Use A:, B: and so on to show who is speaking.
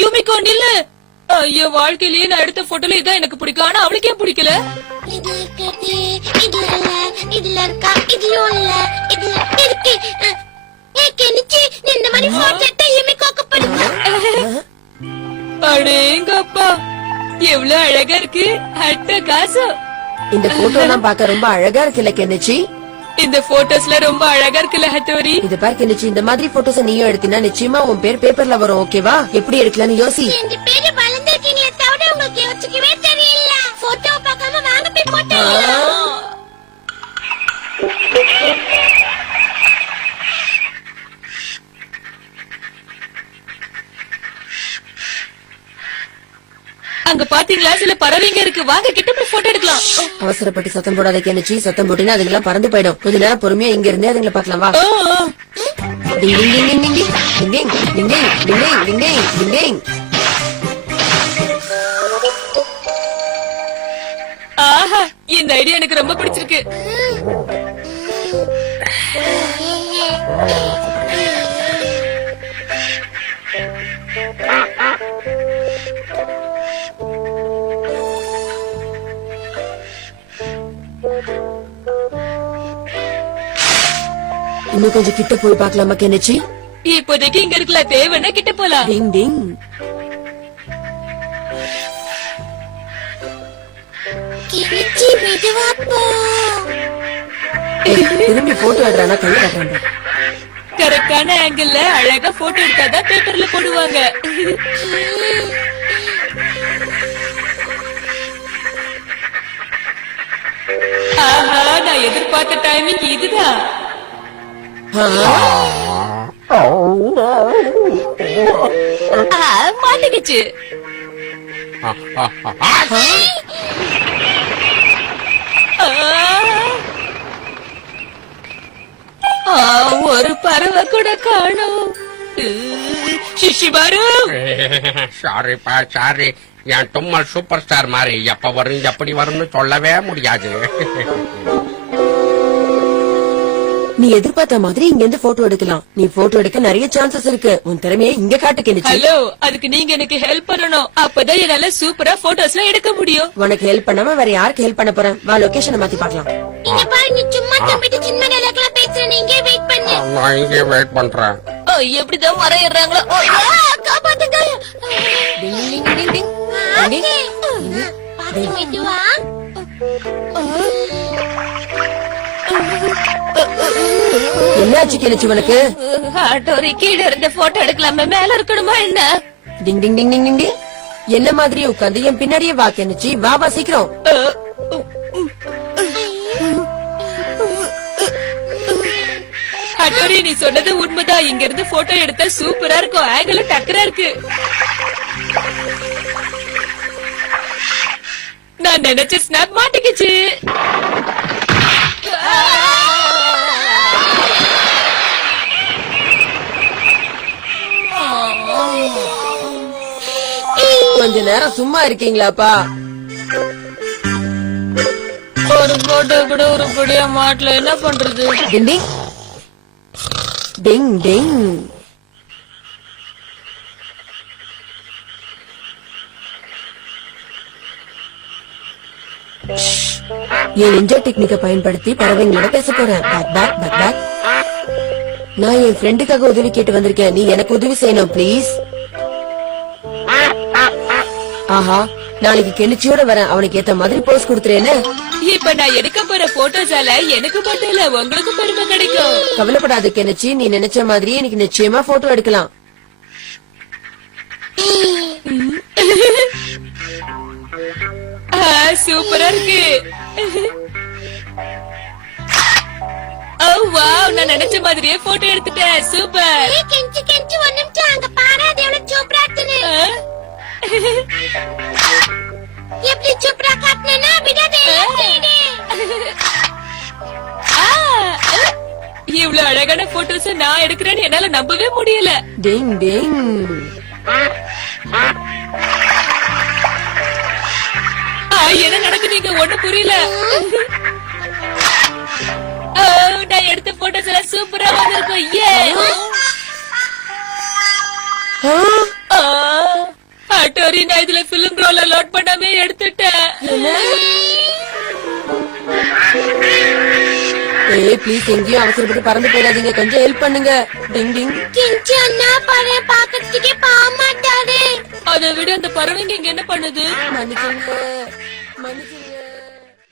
A: Yumiko நில்லு. ஐயோ வாழ்க்கையிலேயே நான் எடுத்த போட்டோல இதான் எனக்கு பிடிக்கும். ஆனா அவளுக்கே பிடிக்கல?
B: இது இருக்கிறது இதுல இல்ல இதுல இருக்கா இதுலயும் இல்ல இதுல இருக்கு. கெனிச்சு இந்த மாதிரி போட்டோ எடுத்தா யுமிகோக்கு பிடிக்கும்.
A: அடேங்கப்பா எவ்வளவு அழகா இருக்கு. அட்ட காசு.
C: இந்த போட்டோ எல்லாம் பார்க்க ரொம்ப அழகா இருக்குல்ல கெனிச்சி
A: இந்த போட்டோஸ்ல ரொம்ப அழகா இருக்குல்ல ஹத்தோரி?
C: இது பாரு கெனிச்சி இந்த மாதிரி போட்டோஸ் நீயும் எடுத்தினா நிச்சயமா உன் பேர் பேப்பர்ல வரும் ஓகேவா எப்படி எடுக்கலாம்னு யோசி.
B: ரெண்டு பேரும் வளர்ந்துருக்கீங்களே தவிர உங்களுக்கு யோசிக்கவே தெரியல போட்டோ பார்க்காம வாங்க போய் போட்டோ
A: அங்க பாத்தீங்களா சில பறவைங்க இருக்கு வாங்க கிட்ட போய் போட்டோ எடுக்கலாம்
C: அவசரப்பட்டு சத்தம் போடாத கெனிச்சி சத்தம் போட்டினா அதுங்கெல்லாம் பறந்து போயிடும் கொஞ்ச நேரம் பொறுமையா இங்க இருந்தே அதுங்களை பார்க்கலாம் வா. டிங் டிங் டிங் டிங் டிங் டிங் டிங் டிங் டிங் டிங் டிங் டிங் டிங் டிங்
A: ஆஹா இந்த ஐடியா எனக்கு ரொம்ப பிடிச்சிருக்கு
C: இன்னும் கொஞ்சம் கிட்ட போய் பார்க்கலாமா கெனிச்சி?
A: இப்போதைக்கு இங்க இருக்கல தேவைன்னா கிட்ட போலாம்.
C: டிங் டிங்.
B: கெனிச்சு மெதுவா போ.
C: ஏய், திரும்பி போட்டோ எடுறானா கையை காட்டுறான்
A: கரெக்டான ஆங்கிள் அழகா போட்டோ எடுத்தாதான் பேப்பர்ல போடுவாங்க. ஆஹா நான் எதிர்பார்த்த டைமிங் இதுதான். மாட்டிக்கிச்சு. ஒரு பறவை கூட காணும். சிஷிபாரு
D: சாரிப்பா சாரி என் தும்மல் சூப்பர் ஸ்டார் மாதிரி எப்ப வரும் எப்படி வரும்னு சொல்லவே முடியாது.
C: நீ எதிர்பார்த்த மாதிரி இங்க இருந்து போட்டோ எடுக்கலாம். நீ போட்டோ எடுக்க நிறைய சான்சஸ் இருக்கு. உன் திறமையை இங்க காட்டு கெனிச்சி
A: ஹலோ அதுக்கு நீங்க எனக்கு ஹெல்ப் பண்ணணும். அப்பதான் என்னால சூப்பரா போட்டோஸ்லாம் எடுக்க முடியும்.
C: உனக்கு ஹெல்ப் பண்ணாம வேற யாருக்கு ஹெல்ப் பண்ண போறேன்? வா லொகேஷனை மாத்தி பார்க்கலாம்.
B: இங்க பாரு நீ சும்மா தம்பிட்டு சின்ன டயலாக்லாம் பேசுற நீ இங்கே வெயிட் பண்ணு.
D: நான் இங்கே வெயிட் பண்றேன்.
A: ஓ, எப்படிதான் மறையிடுறாங்களோ ஓ,
B: ஆ, காப்பாத்துங்க.
C: டிங் டிங் டிங் டிங்
B: ஆச்சி. பாத்து மெதுவா
C: என்னாச்சு கெனிச்சி உனக்கு
A: ஆட்டோரி கீழே இருந்து போட்டோ எடுக்கலாமே. மேல இருக்கணுமா என்ன?
C: டிங் டிங் டிங் டிங் டிங். என்ன மாதிரி உட்காந்து என் பின்னாடியே வா கெனிச்சி. வா வா சீக்கிரம்.
A: ஆட்டோரி நீ சொன்னது உண்மைதான். இங்க இருந்து போட்டோ எடுத்தா சூப்பரா இருக்கும். ஆங்கிள் டக்கரா இருக்கு. நான் நினைச்ச ஸ்னாப் மாட்டிக்கிச்சு.
C: கொஞ்ச நேரம் சும்மா இருக்கீங்களாப்பா?
A: ஒரு போட்டோ கூட ஒரு பொடியா மாட்டல என்ன பண்றது?
C: டிங் டிங். டிங் என் நிஞ்சா டெக்னிக்கை பயன்படுத்தி பறவைங்களோட பேச போறேன். பேக் பேக் பேக் பேக் நான் என் ஃப்ரெண்டுக்காக உதவி கேட்டு வந்திருக்கேன். நீ எனக்கு உதவி செய்யணும் ப்ளீஸ் ஆஹா நாளைக்கு கெளிச்சியோட வரேன். அவனுக்கு ஏத்த மாதிரி போஸ் கொடுத்துறேன்னு.
A: இப்ப நான் எடுக்க போற போட்டோஸால எனக்கு மட்டும் இல்ல உங்களுக்கும் பெருமை கிடைக்கும்.
C: கவலைப்படாத கெனிச்சி நீ நினைச்ச மாதிரி எனக்கு நிச்சயமா போட்டோ எடுக்கலாம்.
A: சூப்பரா இருக்கு. ஓ வாவ் நான் நினைச்ச மாதிரியே போட்டோ எடுத்துட்டேன். சூப்பர்.
B: கெஞ்சி கெஞ்சி நிமிஷம் அங்க பாரு அது எவ்வளவு சூப்பரா இருக்குன்னு
A: ஆ?
B: எப்படி சூப்பரா காட்டினேன்னா விடாதே
A: இவ்வளவு அழகான போட்டோஸ் நான் எடுக்கிறேன்னு என்னால நம்பவே முடியல
C: டிங் டிங்
A: என்ன நடக்குது இங்க ஒண்ணு புரியல நான் எடுத்த போட்டோஸ் எல்லாம் சூப்பரா வந்திருக்கும் ஏ ஹட்டோரி நான் இதுல பிலிம் ரோல லோட் பண்ணாமே எடுத்துட்டேன்.
C: ஏய் ப்ளீஸ் எங்கேயும் அவசரப்பட்டு பறந்து போயிடாதீங்க. கொஞ்சம் ஹெல்ப் பண்ணுங்க. டிங் டிங்
B: கிஞ்சி அண்ணா பாரு பாக்கிறதுக்கே பாமாட்டாரு
A: அதை விட அந்த பறவைங்க இங்க என்ன பண்ணுது?
C: மன்னிச்சுங்க மன்னிச்சுங்க